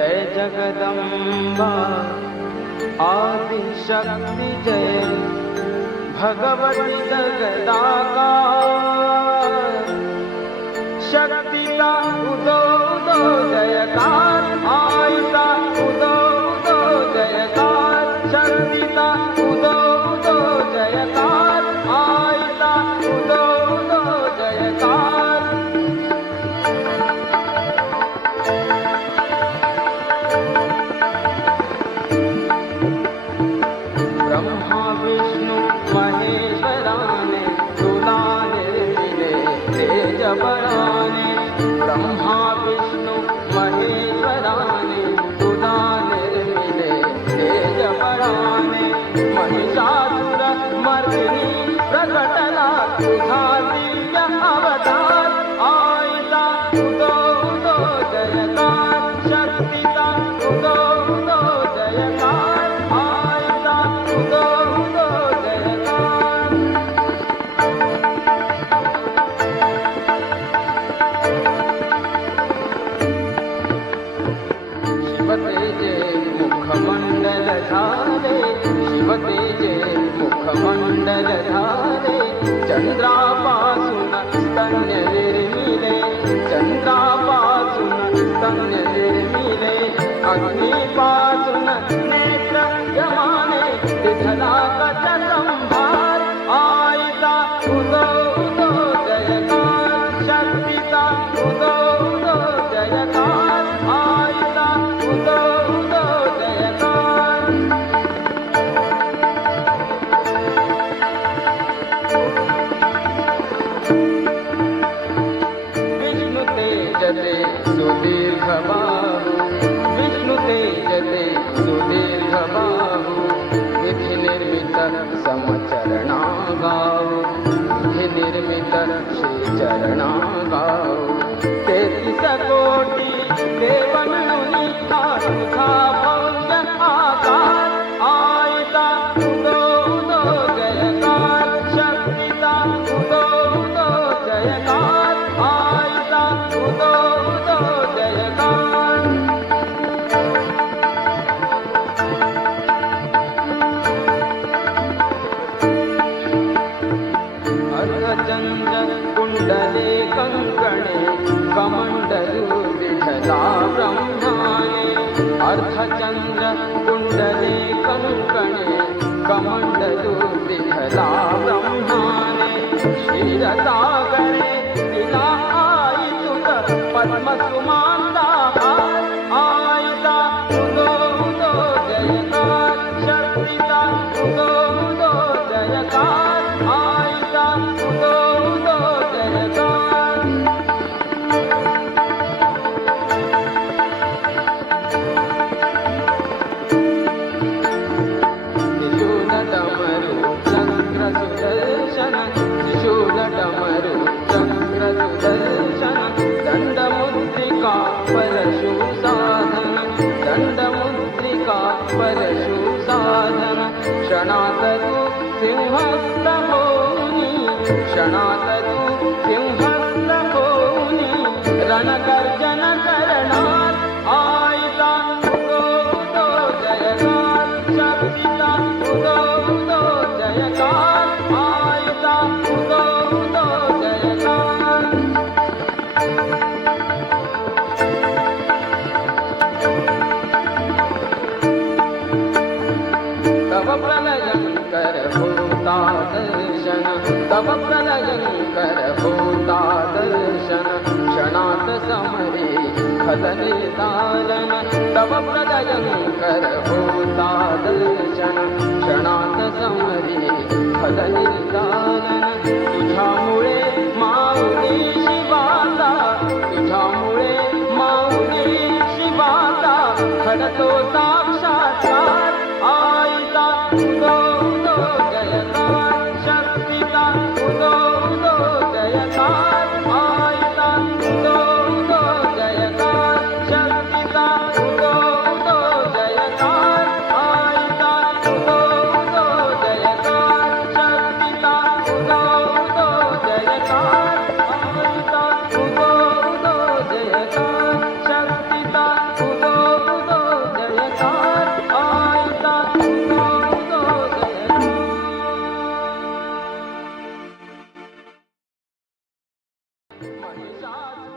जय जगदम्बा आदिशक्ति जय भगवती जगदाकार शक्तिता उदो उदो जयकार आयता उदो उदो जयकार शक्तिता उदो उदो जयकार आयता उदो उदो जयकार ब्रह्मा विष्णु महेश्वराने तुला निर्मिले तेज बळाने ब्रह्मा विष्णु महेश्वराने तुला निर्मिले तेज बळाने महिषासुर मर्दिनी प्रकटला तुझा दिव्य अवतार आयता उदो उदो जयकार शक्तिता उदो उदो जयकार आयता उदो उदो जयकार शिवतेजे मुखमंडल धारे शिवतेजे मुखमंडल धारे चंद्रापासून स्तन्य निर्मिले चंद्रापासून स्तन्य निर्मिले अग्निपासून नेत्र यमाने विठला कच संभार आयता उदो उदो जयकार शक्तिता उदो उदो जयकार आयता उदो उदो जयकार विष्णु तेजते सुदीर्घ बाहु विष्णु तेजते सुदीर्घ बाहु विधि निर्मित समचरणा गाओ विधि निर्मित श्री चरणा गाओ 33 कोटी देवमनुनी तुझा भव्य आकार आयता उदो उदो जयकार शक्तिता उदो उदो जयकार आयता उदो उदो जयकार अर्धचंद्र कुंडले कंकणे कमंडलू विठला ब्रह्माने अर्धचंद्र कुंडले कंकणे कमंडलू विठला ब्रह्माने क्षीरसागरे तिला आयितुत पद्मसुमांता आयता उदो उदो जयकार शक्तिता उदो उदो जयकार आयता उदो उदो जयकार त्रिशूल डमरू चक्र सुदर्शन त्रिशूल डमरू चक्र सुदर्शन दंडमुद्रिका परशु साधन दंडमुद्रिका परशु साधन क्षणातु सिंहस्थ होनी क्षणातु सिंहस्थ होनी रणगर्जन करणार आयता उदो उदो जयकार शक्तिता उदो उदो जयकार आयता उदो उदो जयकार तव प्रलयंकर होता दर्शन तव प्रलयंकर होता दर्शन क्षणात समरे खलने दालन तव प्रलयंकर होता दर्शन क्षणात समरे खलने दालन तुझ्यामुळे माऊली शिवाला तुझ्यामुळे माऊली शिवाला घडतो साक्षात्कार आयता उदो उदो जयकार शक्तिता उदो उदो जयकार आयता उदो उदो जयकार शक्तिता उदो उदो जयकार आयता उदो उदो जयकार शक्तिता उदो उदो जयकार आयता उदो उदो जयकार शक्तिता उदो पुरुषाच